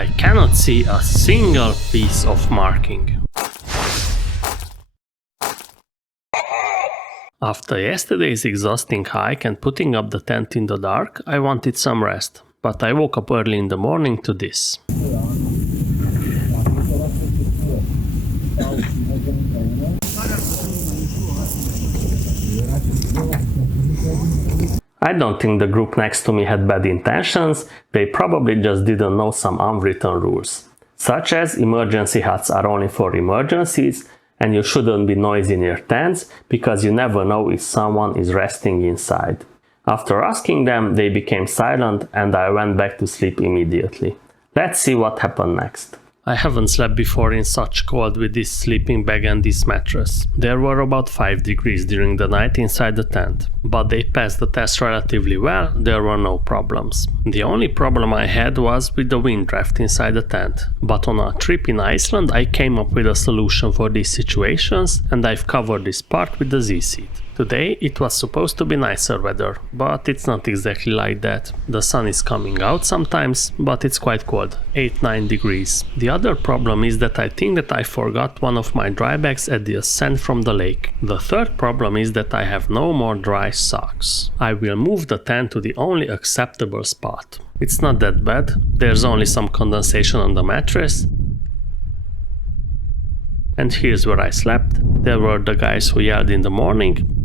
I cannot see a single piece of marking. After yesterday's exhausting hike and putting up the tent in the dark, I wanted some rest, but I woke up early in the morning to this. I don't think the group next to me had bad intentions, they probably just didn't know some unwritten rules. Such as emergency huts are only for emergencies, and you shouldn't be noisy in your tents because you never know if someone is resting inside. After asking them, they became silent and I went back to sleep immediately. Let's see what happened next. I haven't slept before in such cold with this sleeping bag and this mattress. There were about 5 degrees during the night inside the tent, but they passed the test relatively well, there were no problems. The only problem I had was with the wind draft inside the tent, but on a trip in Iceland I came up with a solution for these situations and I've covered this part with the Z-seat. Today it was supposed to be nicer weather, but it's not exactly like that. The sun is coming out sometimes, but it's quite cold, 8-9 degrees. The other problem is that I think that I forgot one of my dry bags at the ascent from the lake. The third problem is that I have no more dry socks. I will move the tent to the only acceptable spot. It's not that bad, there's only some condensation on the mattress. And here's where I slept. There were the guys who yelled in the morning.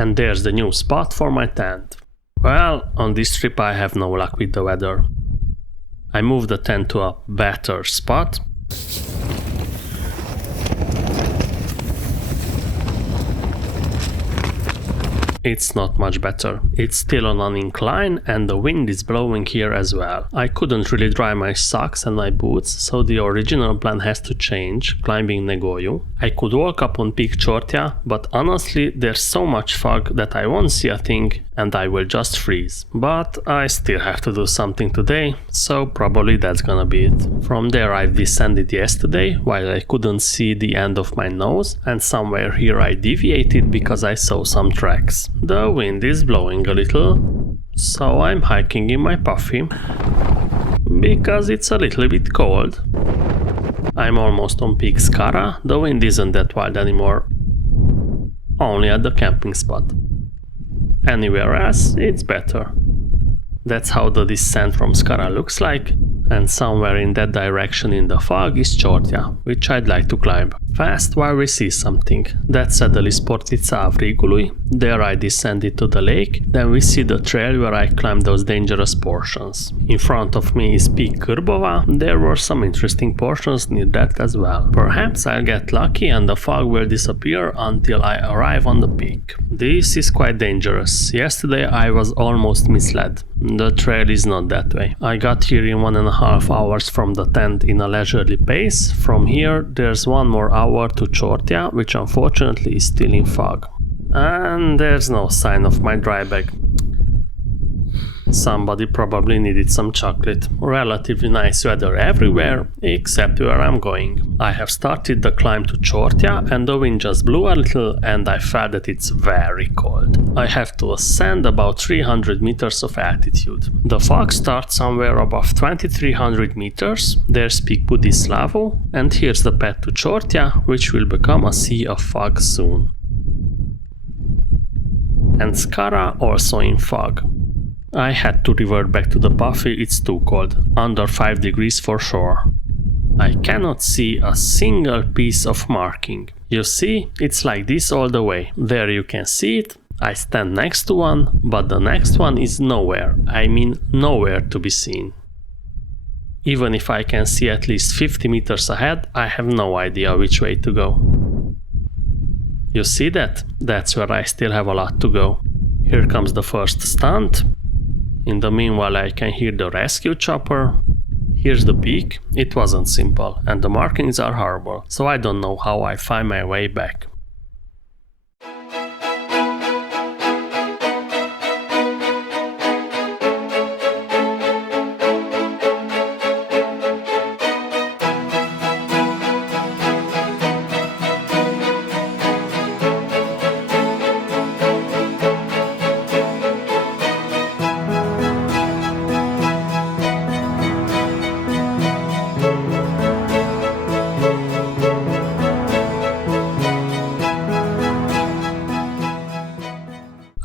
And there's the new spot for my tent. Well, on this trip I have no luck with the weather. I moved the tent to a better spot. It's not much better. It's still on an incline and the wind is blowing here as well. I couldn't really dry my socks and my boots, so the original plan has to change, climbing Negoiu. I could walk up on peak Ciortea, but honestly there's so much fog that I won't see a thing and I will just freeze. But I still have to do something today, so probably that's gonna be it. From there I descended yesterday while I couldn't see the end of my nose, and somewhere here I deviated because I saw some tracks. The wind is blowing a little, so I'm hiking in my puffy because it's a little bit cold. I'm almost on peak Scara, the wind isn't that wild anymore, only at the camping spot. Anywhere else, it's better. That's how the descent from Scara looks like, and somewhere in that direction in the fog is Ciortea, which I'd like to climb fast while we see something. That's at the Sportița Vrigului. There I descended to the lake, then we see the trail where I climbed those dangerous portions. In front of me is Peak Cârbova, there were some interesting portions near that as well. Perhaps I'll get lucky and the fog will disappear until I arrive on the peak. This is quite dangerous. Yesterday I was almost misled. The trail is not that way. I got here in 1.5 hours from the tent in a leisurely pace. From here there's one more hour to Ciortea, which unfortunately is still in fog. And there's no sign of my dry bag. Somebody probably needed some chocolate. Relatively nice weather everywhere, except where I'm going. I have started the climb to Ciortea and the wind just blew a little and I felt that it's very cold. I have to ascend about 300 meters of altitude. The fog starts somewhere above 2300 meters, there's Peak Budislavu, and here's the path to Ciortea, which will become a sea of fog soon. And Scara also in fog. I had to revert back to the puffy, it's too cold, under 5 degrees for sure. I cannot see a single piece of marking. You see, it's like this all the way. There you can see it, I stand next to one, but the next one is nowhere, I mean nowhere to be seen. Even if I can see at least 50 meters ahead, I have no idea which way to go. You see that? That's where I still have a lot to go. Here comes the first stunt. In the meanwhile I can hear the rescue chopper. Here's the peak. It wasn't simple and the markings are horrible, so I don't know how I find my way back.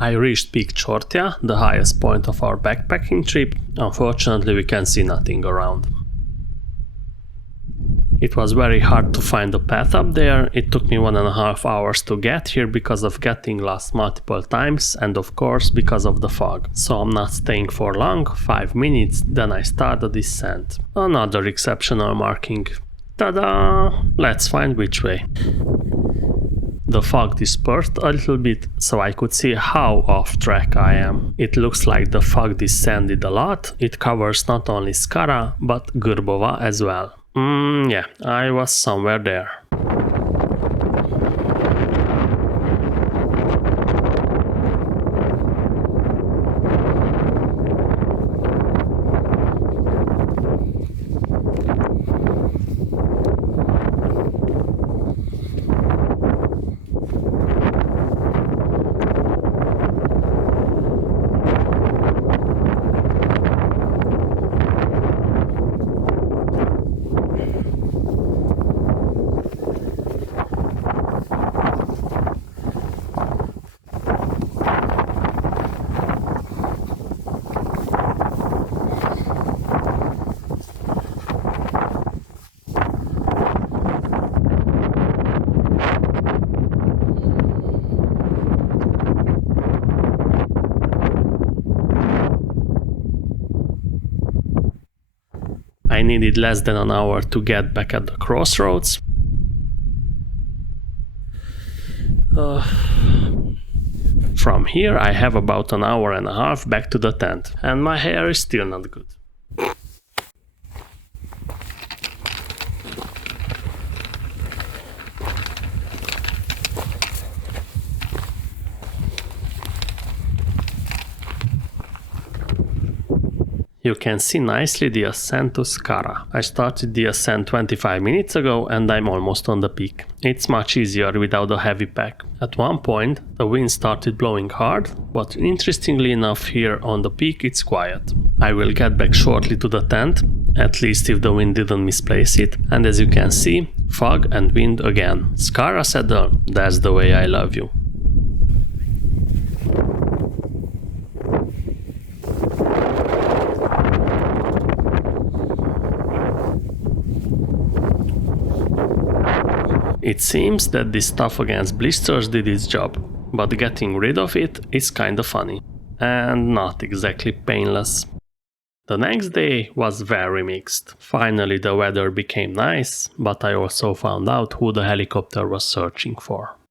I reached Peak Ciortea, the highest point of our backpacking trip. Unfortunately, we can see nothing around. It was very hard to find the path up there. It took me 1.5 hours to get here because of getting lost multiple times and of course because of the fog. So I'm not staying for long, 5 minutes, then I start the descent. Another exceptional marking. Ta-da! Let's find which way. The fog dispersed a little bit, so I could see how off track I am. It looks like the fog descended a lot. It covers not only Scara, but Grbova as well. Yeah, I was somewhere there. I needed less than an hour to get back at the crossroads. From here I have about an hour and a half back to the tent, and my hair is still not good. You can see nicely the ascent to Scara. I started the ascent 25 minutes ago and I'm almost on the peak. It's much easier without a heavy pack. At one point the wind started blowing hard, but interestingly enough here on the peak it's quiet. I will get back shortly to the tent, at least if the wind didn't misplace it, and as you can see, fog and wind again. Scara saddle, that's the way I love you. It seems that this stuff against blisters did its job, but getting rid of it is kinda funny, and not exactly painless. The next day was very mixed. Finally the weather became nice, but I also found out who the helicopter was searching for.